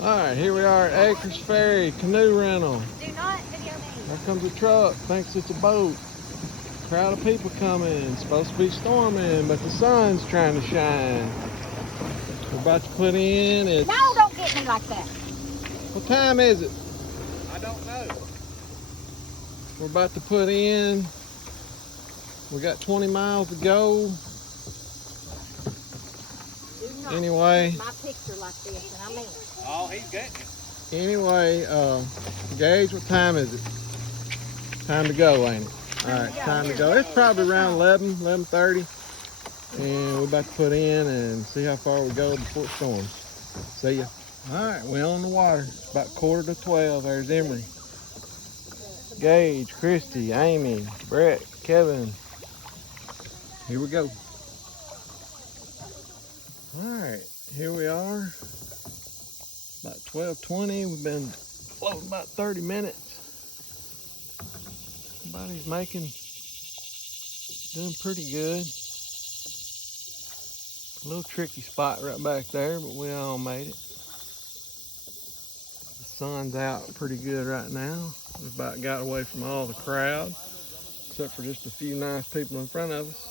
Alright, here we are at Akers Ferry, canoe rental. Do not video me. Here comes a truck, thinks it's a boat. Crowd of people coming. It's supposed to be storming, but the sun's trying to shine. We're about to put in. It's... No, don't get me like that. What time is it? I don't know. We're about to put in. We got 20 miles to go. Anyway. My picture like this, and I mean it. Oh, he's getting it. Anyway, Gage, what time is it? Time to go, ain't it? Alright, time to go. It's probably around 11:30. And we're about to put in and see how far we go before it storms. See ya. Alright, we're on the water. It's about 11:45. There's Emery, Gage, Christy, Amy, Brett, Kevin. Here we go. Alright, here we are. About 12:20. We've been floating about 30 minutes. Everybody's doing pretty good. A little tricky spot right back there, but we all made it. The sun's out pretty good right now. We've about got away from all the crowd, except for just a few nice people in front of us.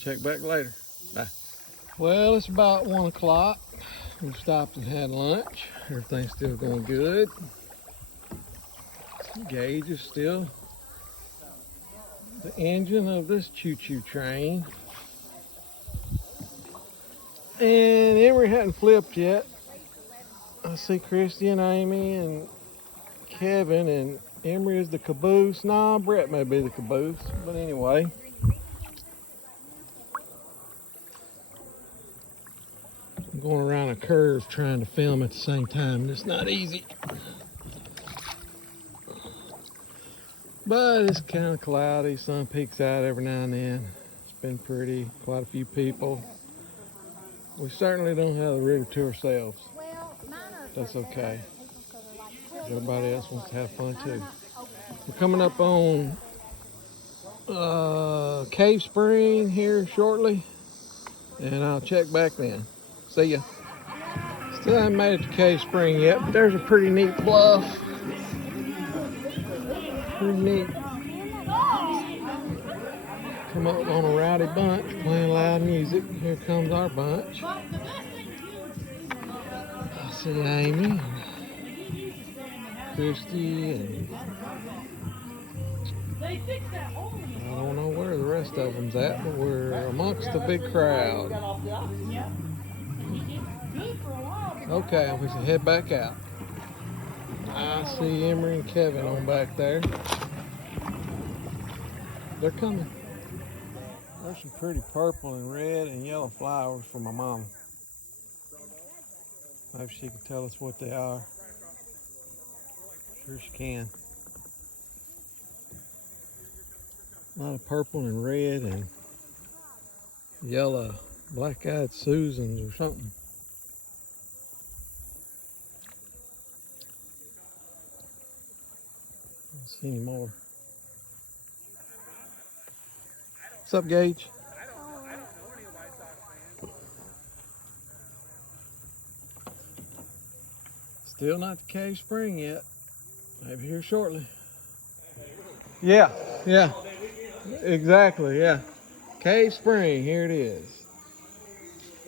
Check back later. Bye. Well, it's about 1 o'clock. We stopped and had lunch. Everything's still going good. Gage is still the engine of this choo-choo train. And Emery hadn't flipped yet. I see Christy and Amy and Kevin, and Emery is the caboose. Nah, Brett may be the caboose, but anyway. I'm going around a curve trying to film at the same time, and it's not easy. But it's kind of cloudy, sun peeks out every now and then. It's been pretty, quite a few people. We certainly don't have the river to ourselves. That's okay. Everybody else wants to have fun too. We're coming up on Cave Spring here shortly, and I'll check back then. See ya. Still haven't made it to Cave Spring yet, but there's a pretty neat bluff. Pretty neat. Come up on a rowdy bunch playing loud music. Here comes our bunch. I see Amy, Christy, and I don't know where the rest of them's at, but we're amongst the big crowd. Okay, we should head back out. I see Emery and Kevin on back there. They're coming. There's some pretty purple and red and yellow flowers for my mama. Maybe she can tell us what they are. Sure she can. A lot of purple and red and yellow, black-eyed Susans or something. I don't see any more. What's up, Gage? Still not to Cave Spring yet. Maybe here shortly. Yeah, exactly, yeah. Cave Spring, here it is.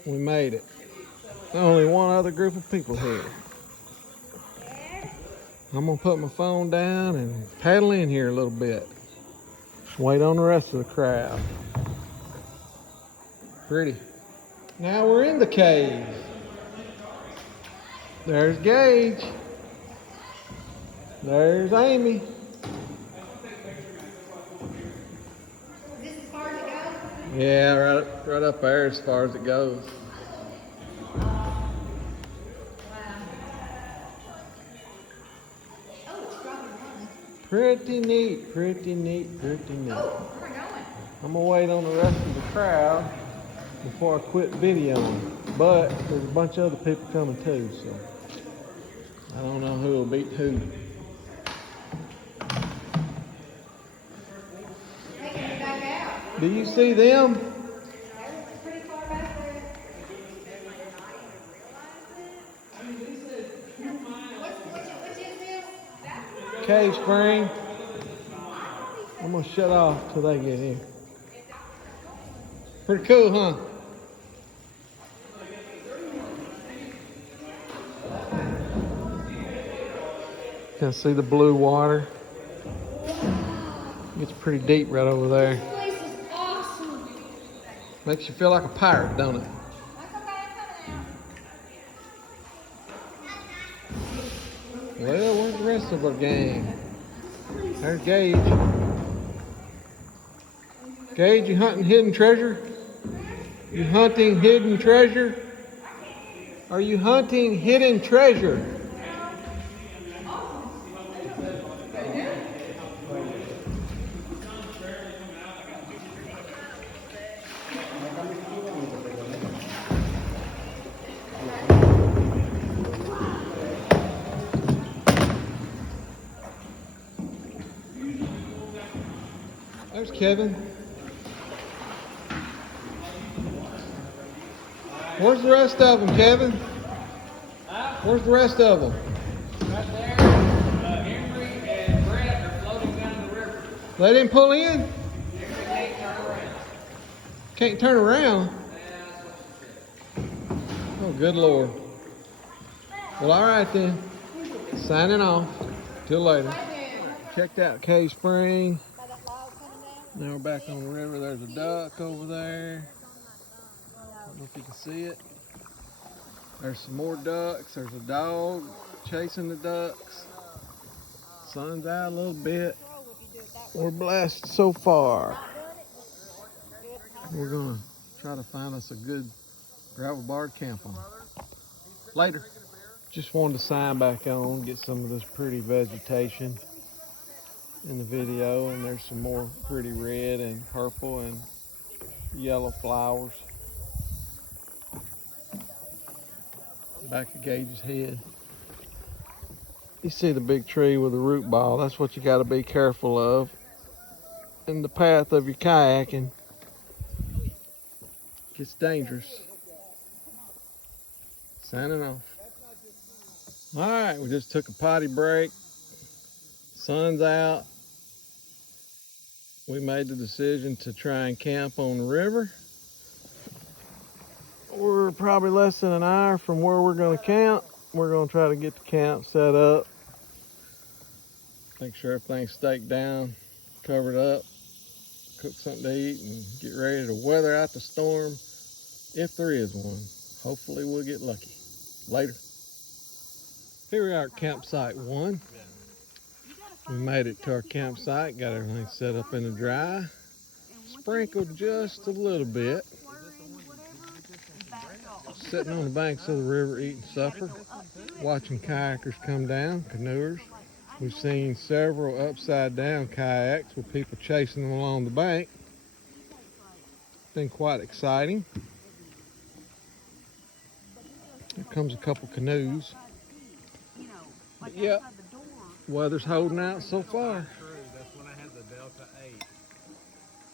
We made it. Only one other group of people here. I'm gonna put my phone down and paddle in here a little bit. Wait on the rest of the crowd. Pretty. Now we're in the cave. There's Gage. There's Amy. Is this as far as it goes? Yeah, right up there as far as it goes. Wow. Oh, it's dropping one. Pretty neat, pretty neat, pretty neat. Oh, where are we going? I'm gonna wait on the rest of the crowd before I quit videoing. But there's a bunch of other people coming too, so I don't know who will beat who. Taking it back out. Do you see them? Pretty far back there. Cave Spring. I'm gonna shut off till they get here. Pretty cool, huh? Can see the blue water. It's pretty deep right over there. This place is awesome. Makes you feel like a pirate, don't it? That's okay, I'm coming out. Well, where's the rest of our gang? There's Gage. Gage, you hunting hidden treasure? You hunting hidden treasure? Are you hunting hidden treasure? There's Kevin. Where's the rest of them, Kevin? Where's the rest of them? Right there, Henry and Brett are floating down the river. They didn't pull in? Henry can't turn around. Can't turn around? Oh, good Lord. Well, all right then. Signing off. Till later. Checked out Cave Spring. By that log coming down. Now we're back on the river. There's a duck over there. I don't know if you can see it. There's some more ducks. There's a dog chasing the ducks. Sun's out a little bit. We're blessed so far. We're gonna try to find us a good gravel bar to camp on. Later. Just wanted to sign back on, get some of this pretty vegetation in the video, and there's some more pretty red and purple and yellow flowers. Back of Gage's head. You see the big tree with the root ball, that's what you got to be careful of in the path of your kayaking. Gets dangerous. Signing off. All right, we just took a potty break. Sun's out. We made the decision to try and camp on the river. We're probably less than an hour from where we're going to camp. We're going to try to get the camp set up. Make sure everything's staked down, covered up, cook something to eat, and get ready to weather out the storm if there is one. Hopefully we'll get lucky. Later. Here we are at campsite 1. We made it to our campsite, got everything set up in the dry, sprinkled just a little bit. Sitting on the banks of the river eating supper, watching kayakers come down, canoers. We've seen several upside down kayaks with people chasing them along the bank. Been quite exciting. Here comes a couple canoes. But yep, weather's holding out so far. That's when I had the Delta 8.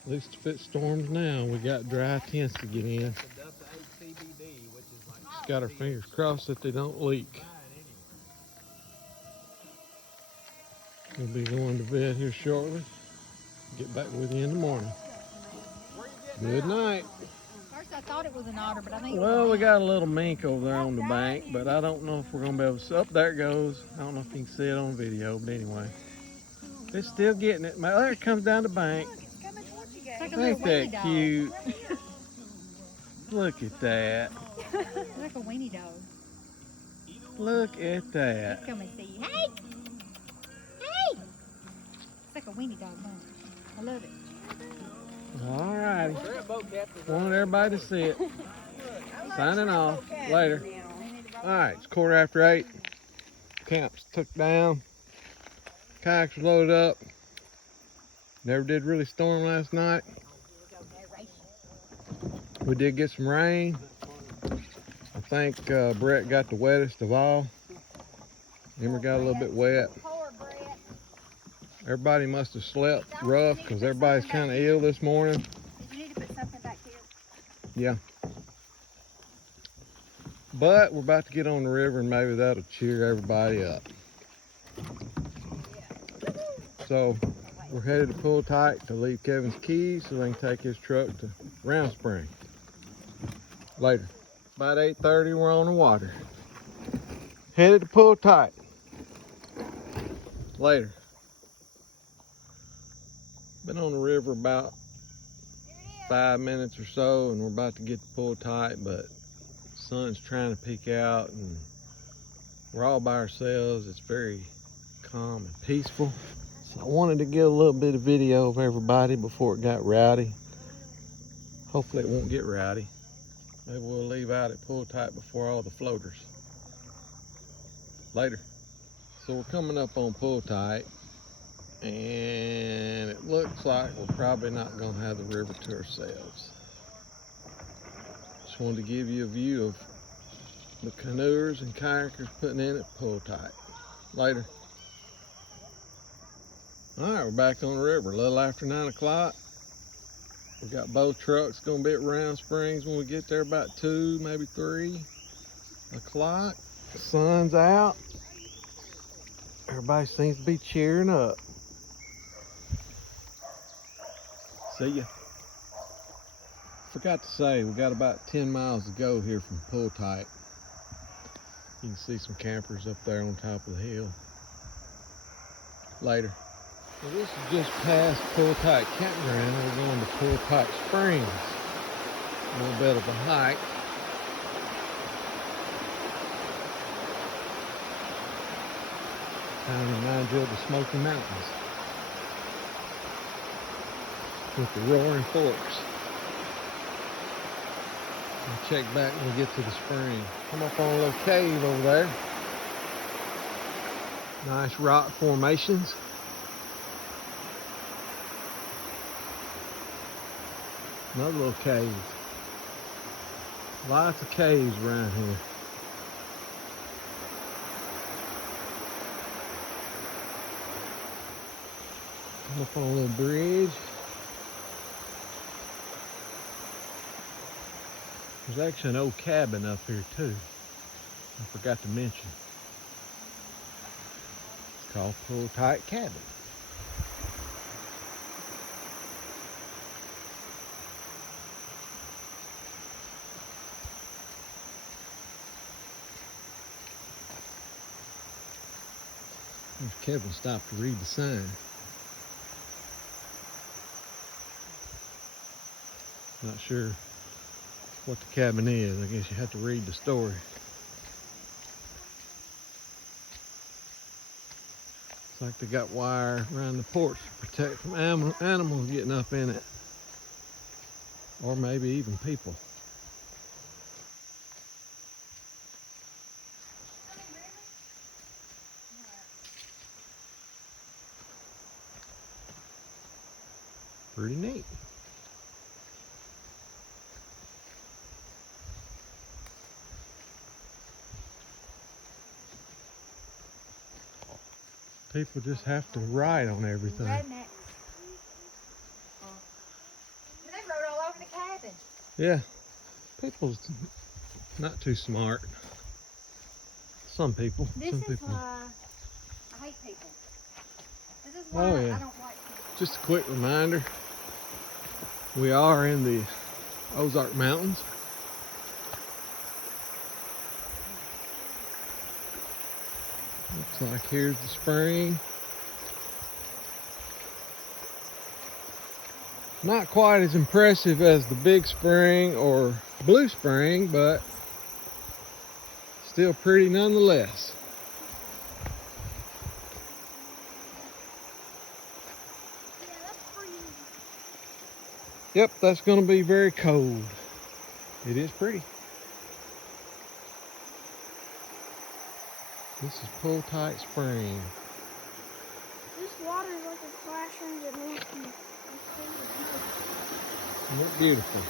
At least if it storms now, we got dry tents to get in. The Delta 8 CBD, which is like Just got our fingers crossed that they don't leak. We'll be going to bed here shortly. Get back with you in the morning. Good night. First I thought it was an otter, but I think Well, we got a little mink over there on the bank, but I don't know if we're going to be able to see. Up there it goes. I don't know if you can see it on video, but anyway. It's still getting it. There it comes down the bank. it's coming towards you guys. Ain't that cute? Look at that. It's like a weenie dog. Look at that. Let's come and see you. Hey! Hey! It's like a weenie dog, huh? I love it. All righty. They're a boat captain. Wanted everybody to see it. Signing off. Later. All right, it's 8:15. Camp's took down. Kayaks were loaded up. Never did really storm last night. We did get some rain. I think Brett got the wettest of all. Emma got a little bit wet. Everybody must have slept rough because everybody's kind of ill this morning. Did you need to put something back here? Yeah. But we're about to get on the river and maybe that'll cheer everybody up. So we're headed to Pull Tight to leave Kevin's keys so they can take his truck to Round Spring. Later. About 8:30, we're on the water. Headed to Pull Tight. Later. Been on the river about 5 minutes or so, and we're about to get to Pull Tight, but the sun's trying to peek out, and we're all by ourselves. It's very calm and peaceful. So I wanted to get a little bit of video of everybody before it got rowdy. Hopefully it won't get rowdy. Maybe we'll leave out at Pull Tight before all the floaters. Later. So we're coming up on Pull Tight, and it looks like we're probably not going to have the river to ourselves. Just wanted to give you a view of the canoers and kayakers putting in at Pull Tight. Later. All right, we're back on the river a little after 9 o'clock. We got both trucks going to be at Round Springs when we get there about 2, maybe 3 o'clock. The sun's out. Everybody seems to be cheering up. See ya. Forgot to say, we got about 10 miles to go here from Pull Tight. You can see some campers up there on top of the hill. Later. So this is just past Pull Tight Campground. We're going to Pull Tight Springs. A little bit of a hike. Kind of reminds you of the Smoky Mountains with the Roaring Forks. We'll check back when we get to the spring. Come up on a little cave over there. Nice rock formations. Another little cave. Lots of caves around here. Come up on a little bridge. There's actually an old cabin up here too. I forgot to mention. It's called Pull Tight Cabin. Kevin stopped to read the sign. Not sure what the cabin is. I guess you have to read the story. It's like they got wire around the porch to protect from animals getting up in it. Or maybe even people. Pretty neat. People just have to ride on everything. Rednecks. They rode all over the cabin. Yeah, people's not too smart. Some people. This Some is people. why I hate people. This is why Oh, yeah. I don't like people. Just a quick reminder, we are in the Ozark Mountains. Looks like here's the spring. Not quite as impressive as the Big Spring or Blue Spring, but still pretty nonetheless. Yep, that's going to be very cold. It is pretty. This is Pull Tight Spring. This water is like a classroom that makes you Look beautiful.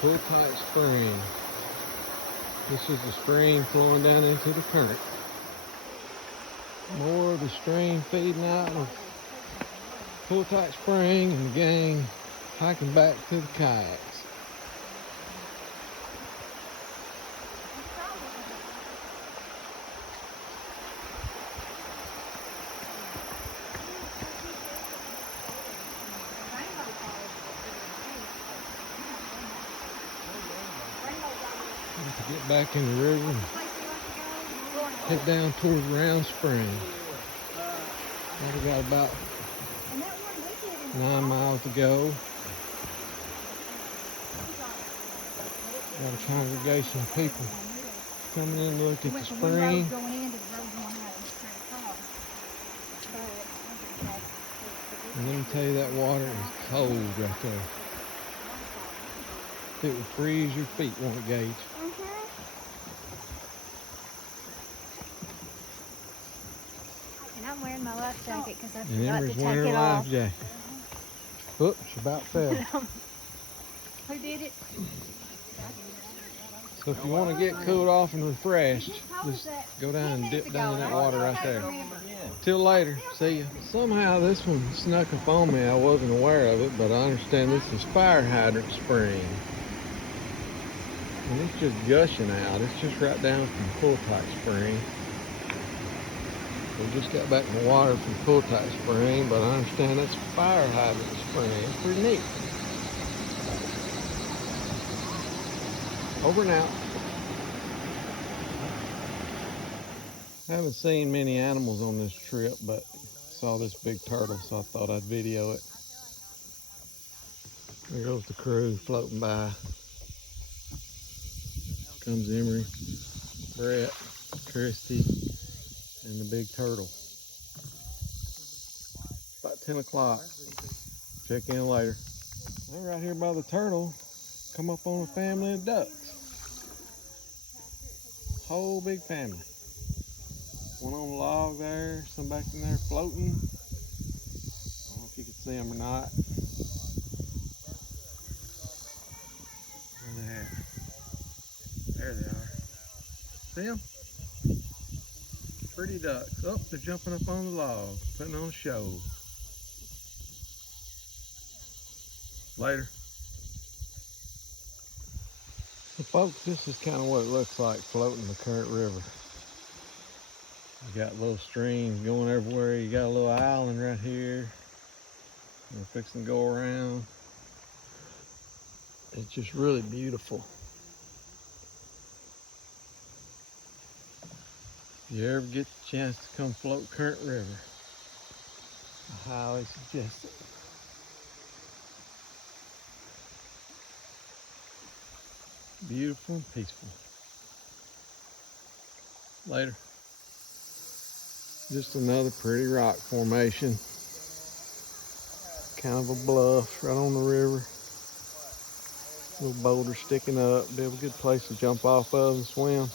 Pull Tight Spring. This is the stream flowing down into the current. More of the stream feeding out of Pull Tight Spring, and the gang hiking back to the kayaks. to get back in the river and head down towards Round Spring. Now we got about 9 miles to go. Got a congregation of people coming in to look at the spring. And let me tell you, that water is cold right there. It will freeze your feet, won't it, Gage? And I'm wearing my life jacket because I And forgot to Emery's take wearing it a life off. jacket. Oops, she about fell. Who did it? So if you want to get cooled off and refreshed, just go down and dip down in that water right there. Till later. See ya. Somehow this one snuck up on me. I wasn't aware of it, but I understand this is fire hydrant spring. And it's just gushing out. It's just right down from Pull-Tight Spring. We just got back in the water from Pull-Tight Spring, but I understand that's fire hydrant spring. It's pretty neat. Over and out. I haven't seen many animals on this trip, but saw this big turtle, so I thought I'd video it. There goes the crew floating by. Comes Emery, Brett, Christy, and the big turtle. About 10 o'clock. Check in later. Well, right here by the turtle, come up on a family of ducks. Whole big family. One on the log there, some back in there floating. I don't know if you can see them or not. Where they at? There they are. See them? Pretty ducks. Oh, they're jumping up on the log, putting on a show. Later. So folks, this is kind of what it looks like floating the Current River. You got little streams going everywhere. You got a little island right here. We're fixing to go around. It's just really beautiful. If you ever get the chance to come float Current River, I highly suggest it. Beautiful and peaceful. Later. Just another pretty rock formation. Kind of a bluff right on the river. Little boulder sticking up. Be a good place to jump off of and swim.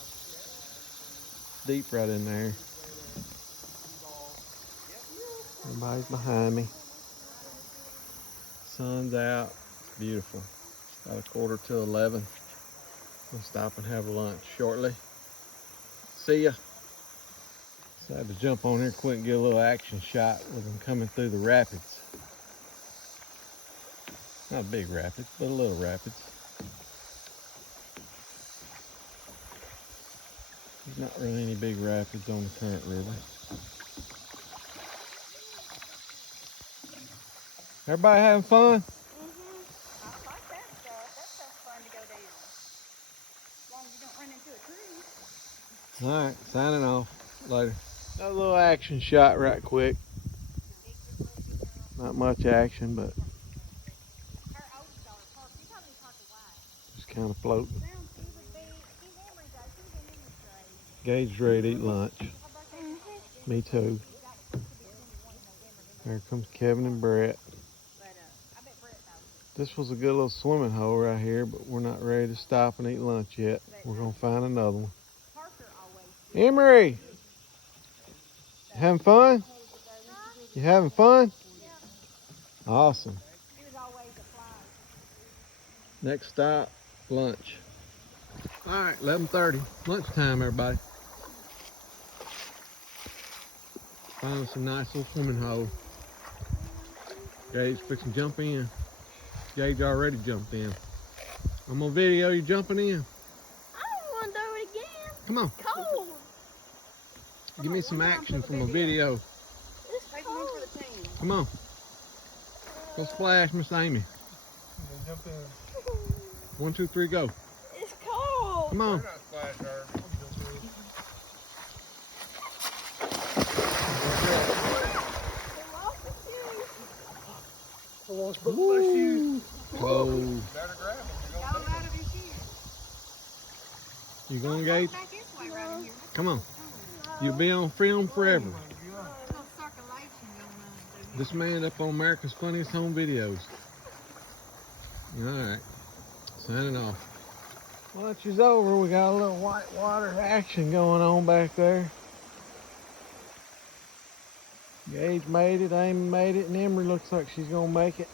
Deep right in there. Everybody's behind me. Sun's out. It's beautiful. It's about 11:15. We'll stop and have lunch shortly. See ya. Decided to jump on here quick and get a little action shot with them coming through the rapids. Not a big rapids, but a little rapids. There's not really any big rapids on the Current River. Everybody having fun? I like that stuff. That stuff's fun to go down. As long as you don't run into a tree. Alright, signing off. Later. Another little action shot right quick. Not much action, but just kind of floating. Gage's ready to eat lunch. Me too. There comes Kevin and Brett. This was a good little swimming hole right here, but we're not ready to stop and eat lunch yet. We're gonna find another one. Emery! You having fun? You having fun? Awesome. Next stop, lunch. All right, 11:30, lunchtime, everybody. Found us a nice little swimming hole. Gage fixing to jump in. Gage already jumped in. I'm gonna video you jumping in. I don't want to do it again. Come on. Cold. Give me some action from a video. It's cold. Come on. Go splash, Miss Amy. 1, 2, 3, go. It's cold. Come on. Woo. Whoa. You going, Gage? Come on. You'll be on film forever. This man up on America's Funniest Home Videos. Alright. Signing off. Lunch is over. We got a little whitewater action going on back there. Gage made it, Amy made it, and Emery looks like she's gonna make it.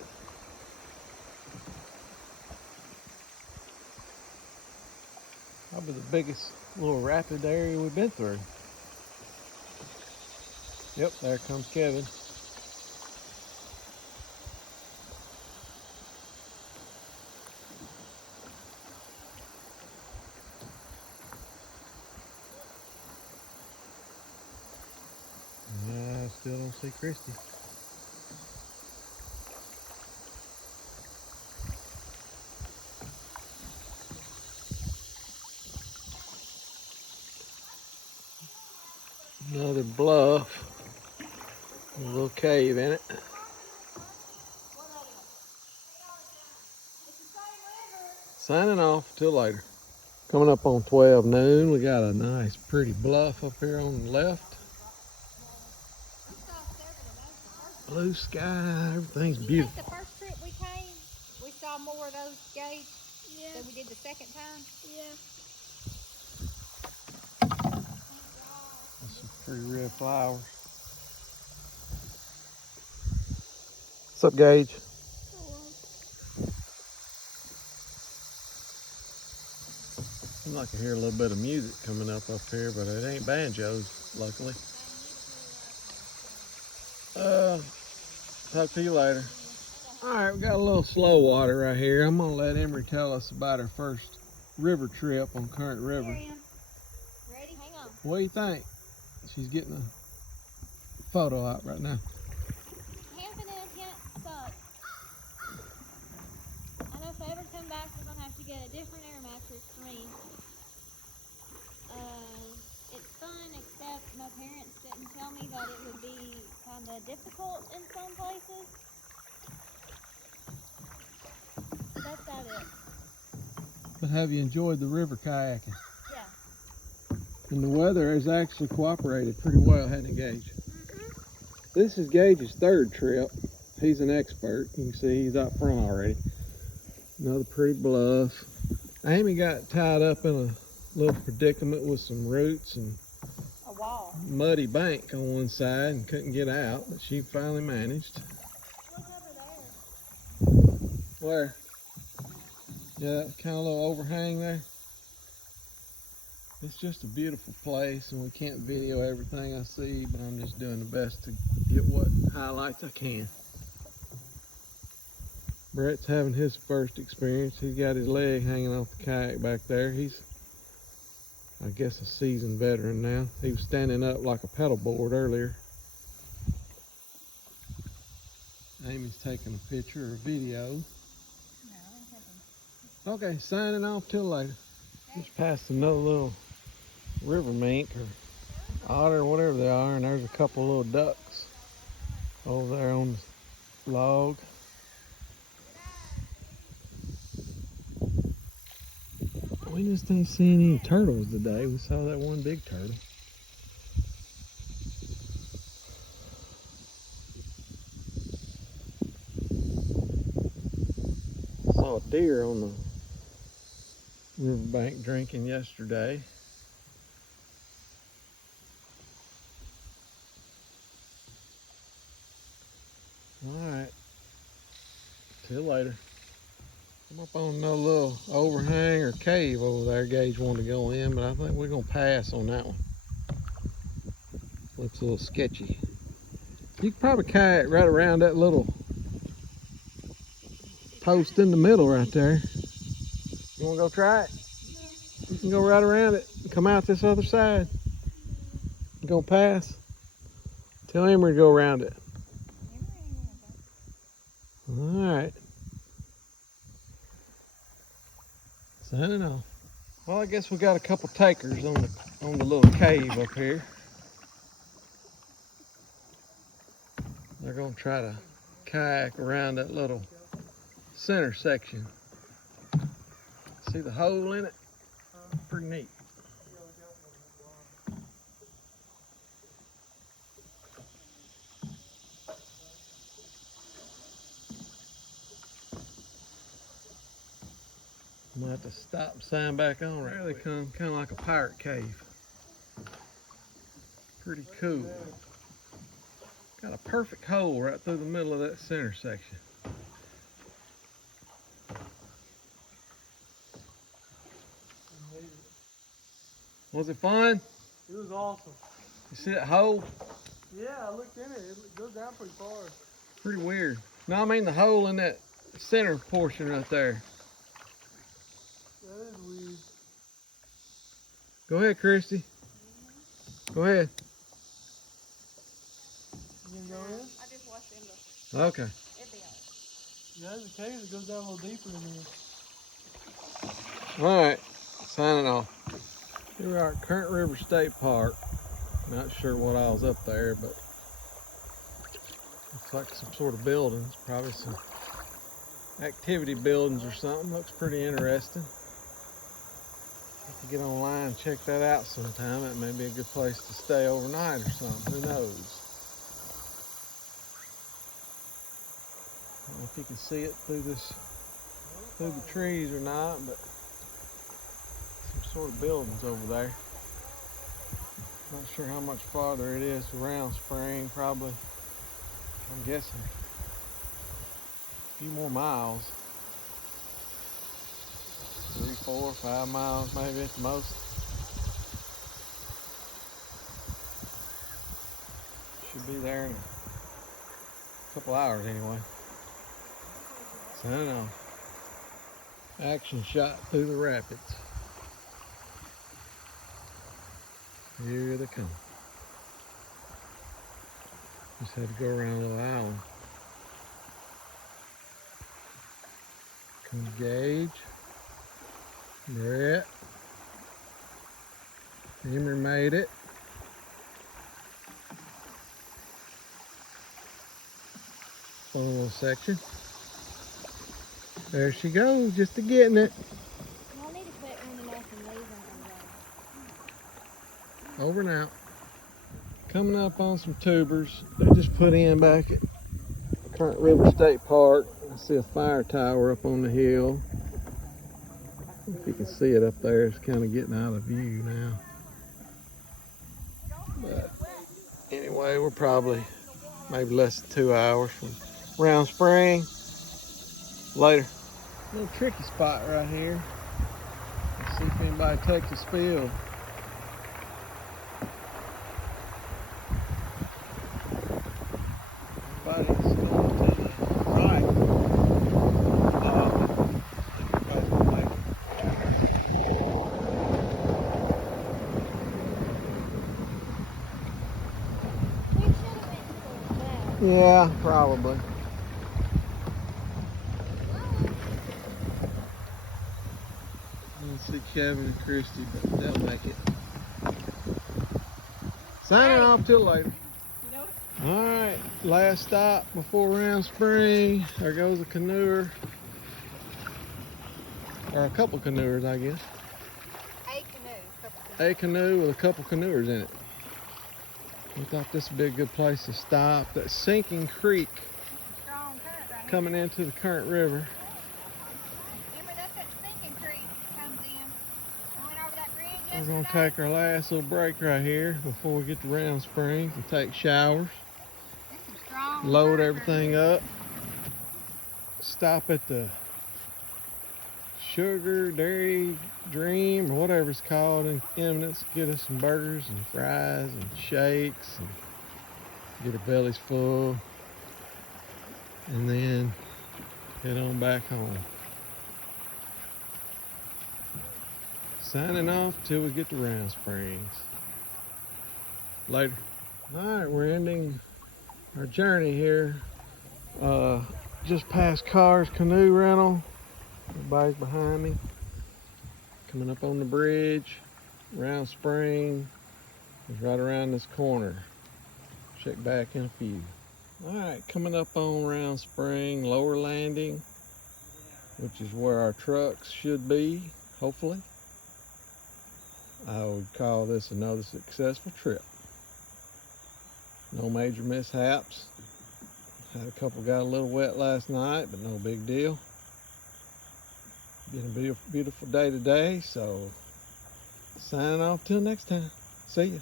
Probably the biggest little rapid area we've been through. Yep, there comes Kevin. I still don't see Christy. Another bluff. A little cave in it. Signing off. Till later. Coming up on 12 noon. We got a nice pretty bluff up here on the left. Blue sky. Everything's beautiful. The first trip we came, we saw more of those gates than we did the second time. Yeah. Some pretty red flowers. What's up, Gage? Seems like I hear a little bit of music coming up here, but it ain't banjos, luckily. Talk to you later. All right, we got a little slow water right here. I'm gonna let Emery tell us about her first river trip on Current River. Ready? Hang on. What do you think? She's getting a photo out right now. Camping in a tent sucks. I know if I ever come back, we're gonna have to get a different air mattress for me. It's fun, except my parents didn't tell me that it would be kind of difficult in some places. That's about it. But have you enjoyed the river kayaking? Yeah. And the weather has actually cooperated pretty well, hasn't it, Gage? This is Gage's third trip. He's an expert. You can see he's out front already. Another pretty bluff. Amy got tied up in a little predicament with some roots and A wall. muddy bank on one side and couldn't get out, but she finally managed. Look over there. Where? Yeah, that kind of little overhang there. It's just a beautiful place, and we can't video everything I see, but I'm just doing the best to get what highlights I can. Brett's having his first experience. He's got his leg hanging off the kayak back there. He's, I guess, a seasoned veteran now. He was standing up like a pedal board earlier. Amy's taking a picture or video. Okay, signing off till later. Just past another little river mink or otter or whatever they are, and there's a couple little ducks over there on the log. We just ain't seen any turtles today. We saw that one big turtle. Saw a deer on the riverbank drinking yesterday. Alright. See you later. I'm up on another little overhang or cave over there. Gage wanted to go in, but I think we're gonna pass on that one. Looks a little sketchy. You could probably kayak right around that little post in the middle right there. You wanna go try it? You can go right around it and come out this other side. You gonna pass? Tell Emery to go around it. Alright. Signing off. Well, I guess we got a couple takers on the little cave up here. They're gonna try to kayak around that little center section. See the hole in it? Pretty neat. I'm gonna have to stop and sign back on. There they come, kind of like a pirate cave. Pretty cool. Got a perfect hole right through the middle of that center section. Was it fun? It was awesome. You see that hole? Yeah, I looked in it. It goes down pretty far. Pretty weird. No, I mean the hole in that center portion right there. That is weird. Go ahead, Christy. Go ahead. You gonna go in? I just watched Emma. Okay. It'd be alright. Yeah, there's a cave that goes down a little deeper in here. All right. Signing off. Here we are at Current River State Park. Not sure what I was up there, but looks like some sort of buildings. Probably some activity buildings or something. Looks pretty interesting. Have to get online and check that out sometime. That may be a good place to stay overnight or something. Who knows? I don't know if you can see it through the trees or not, but some sort of buildings over there. Not sure how much farther it is to Round Spring. Probably, I'm guessing, a few more miles. 3, 4, 5 miles maybe at the most. Should be there in a couple hours anyway. Signing off. Action shot through the rapids. Here they come. Just had to go around a little island. Comes Gage, Brett, Emery made it. Fun little section. There she goes, just a getting it. Y'all need to quit running off and leaving them. Over and out. Coming up on some tubers. They just put in back at Current River State Park. I see a fire tower up on the hill. If you can see it up there, it's kind of getting out of view now. But anyway, we're probably maybe less than 2 hours from Round Spring. Later. Little tricky spot right here. Let's see if anybody takes a spill. Everybody's going to the right. Everybody's gonna make it. We should have went to the left. Yeah, probably. Let's see Kevin and Christy, but they'll make it. Signing off till later. Nope. All right, last stop before Round Spring. There goes a canoer. Or a couple canoers, I guess. A canoe with a couple canoers in it. We thought this would be a good place to stop. That sinking creek Strong current right here. coming into the Current River. Emma, that's that sinking creek comes in. Went over that bridge We're yesterday. gonna take our last little break right here before we get to Round Springs and take showers, That's some strong load current everything up, stop at the Sugar Dairy Dream or whatever it's called in Eminence, get us some burgers and fries and shakes and get our bellies full, and then head on back home. Signing off till we get to Round Springs. Later. All right, we're ending our journey here. Just past Carr's Canoe Rental. Everybody's behind me. Coming up on the bridge. Round Spring is right around this corner. Check back in a few. Alright, coming up on Round Spring, lower landing, which is where our trucks should be, hopefully. I would call this another successful trip. No major mishaps. Had a couple got a little wet last night, but no big deal. Been a beautiful, beautiful day today, so signing off till next time. See ya.